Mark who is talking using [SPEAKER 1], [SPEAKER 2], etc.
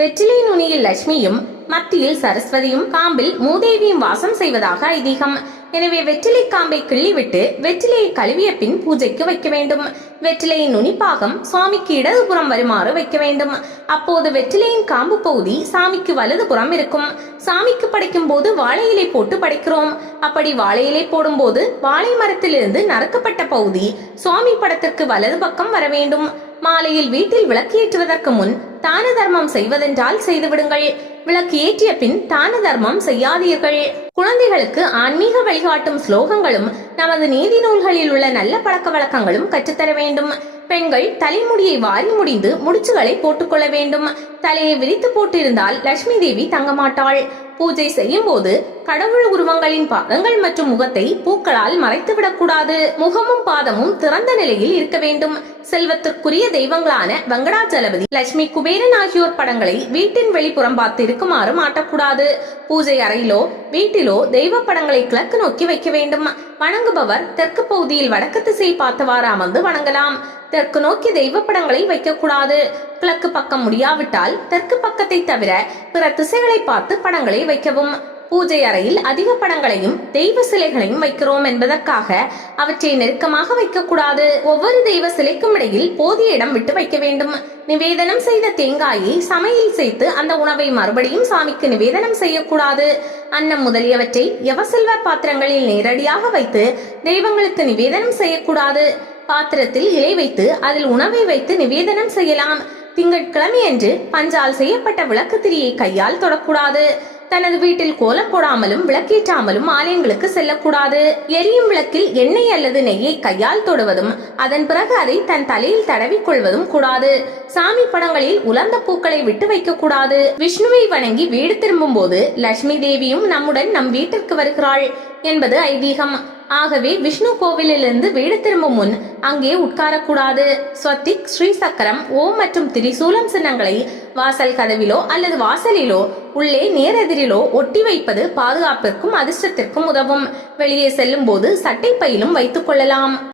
[SPEAKER 1] வெற்றிலை நுனியில் லட்சுமியும் மத்தியில் சரஸ்வதியும் காம்பில் மூதேவியும் வாசம் செய்வதாக ஐதீகம். எனவே வெற்றிலை காம்பை கிள்ளிவிட்டு வெற்றிலையை கழுவிய பின் பூஜைக்கு வைக்க வேண்டும். வெற்றிலையின் நுனிப்பாகம் சுவாமிக்கு இடதுபுறம் வருமாறு வைக்க வேண்டும். அப்போது வெற்றிலையின் காம்பு பகுதி சாமிக்கு வலதுபுறம் இருக்கும். சாமிக்கு படைக்கும் போது வாழை இலை போட்டு படைக்கிறோம். அப்படி வாழை இலை போடும்போது வாழை மரத்திலிருந்து நறுக்கப்பட்ட பகுதி சுவாமி படத்திற்கு வலது பக்கம் வர வேண்டும். மாலையில் வீட்டில் விளக்கேற்றுவதற்கு முன் தான தர்மம் செய்வதென்றால் செய்துவிடுங்கள். விளக்கு ஏற்றிய பின் தான தர்மம் செய்யாதீர்கள். குழந்தைகளுக்கு ஆன்மீக வழிகாட்டும் ஸ்லோகங்களும் நமது நீதி நூல்களில் உள்ள நல்ல பழக்க வழக்கங்களும் கற்றுத்தர வேண்டும். பெண்கள் தலைமுடியை வாரி முடிந்து முடிச்சுகளை போட்டுக்கொள்ள வேண்டும். தலையை விரித்து போட்டிருந்தால் லட்சுமி தேவி தங்க மாட்டாள் பூஜை செய்யும் போது கடவுள் உருவங்களின் பாதங்கள் மற்றும் முகத்தை பூக்களால் மறைத்து விடக்கூடாது முகமும் பாதமும் திறந்த நிலையில் இருக்க வேண்டும். செல்வத்திற்குரிய தெய்வங்களான வெங்கடாச்சலபதி லட்சுமி குபேரன் ஆகியோர் படங்களை வீட்டின் வெளிப்புறம் பார்த்து இருக்குமாறு மாட்டக்கூடாது பூஜை அறையிலோ வீட்டிலோ தெய்வ படங்களை கிழக்கு நோக்கி வைக்க வேண்டும். வணங்குபவர் தெற்கு பகுதியில் வடக்கு திசை பார்த்தவாறு அமர்ந்து வணங்கலாம். தெற்கு நோக்கி தெய்வ படங்களை வைக்கக்கூடாது. கிழக்கு பக்கம் முடியாவிட்டால் தெற்கு பக்கத்தை தவிர பிற திசைகளை பார்த்து படங்களை வைக்கவும். பூஜை அறையில் அதிக படங்களையும் தெய்வ சிலைகளையும் வைக்கிறோம் என்பதற்காக அவற்றை நெருக்கமாக வைக்கக்கூடாது. ஒவ்வொரு தெய்வ சிலைக்கும் இடையில் போதிய இடம் விட்டு வைக்க வேண்டும். நிவேதனம் செய்த தேங்காயை சமையல் செய்து அந்த உணவை மறுபடியும் சாமிக்கு நிவேதனம் செய்யக்கூடாது. அன்னம் முதலியவற்றை எவசில்வர் பாத்திரங்களில் நேரடியாக வைத்து தெய்வங்களுக்கு நிவேதனம் செய்யக்கூடாது. பாத்திரத்தில் இலை வைத்து அதில் உணவை வைத்து நிவேதனம் செய்யலாம். திங்கட்கிழமையன்று பஞ்சால் செய்யப்பட்ட விளக்கு திரியை கையால் தொடக்கூடாது. தனது வீட்டில் கோலம் போடாமலும் விளக்கேற்றாமலும் ஆலயங்களுக்கு செல்லக்கூடாது. எரியும் விளக்கில் எண்ணெய் அல்லது நெய்யை கையால் தொடுவதும் அதன் பிறகு அதை தன் தலையில் தடவிக் கொள்வதும் கூடாது. சாமி படங்களில் உலர்ந்த பூக்களை விட்டு வைக்கக்கூடாது. விஷ்ணுவை வணங்கி வீடு திரும்பும் போது லட்சுமி தேவியும் நம்முடன் நம் வீட்டிற்கு வருகிறாள். என்பது ஐதீகம். ஆகவே விஷ்ணு கோவிலிலிருந்து வீடு திரும்பும் முன் அங்கே உட்காரக்கூடாது. ஸ்வத்திக் ஸ்ரீ சக்கரம் ஓம் மற்றும் திரிசூலம் சின்னங்களை வாசல் கதவிலோ அல்லது வாசலிலோ உள்ளே நேரெதிரிலோ ஒட்டி வைப்பது பாதுகாப்பிற்கும் அதிர்ஷ்டத்திற்கும் உதவும். வெளியே செல்லும் போது சட்டை பையிலும் வைத்துக் கொள்ளலாம்.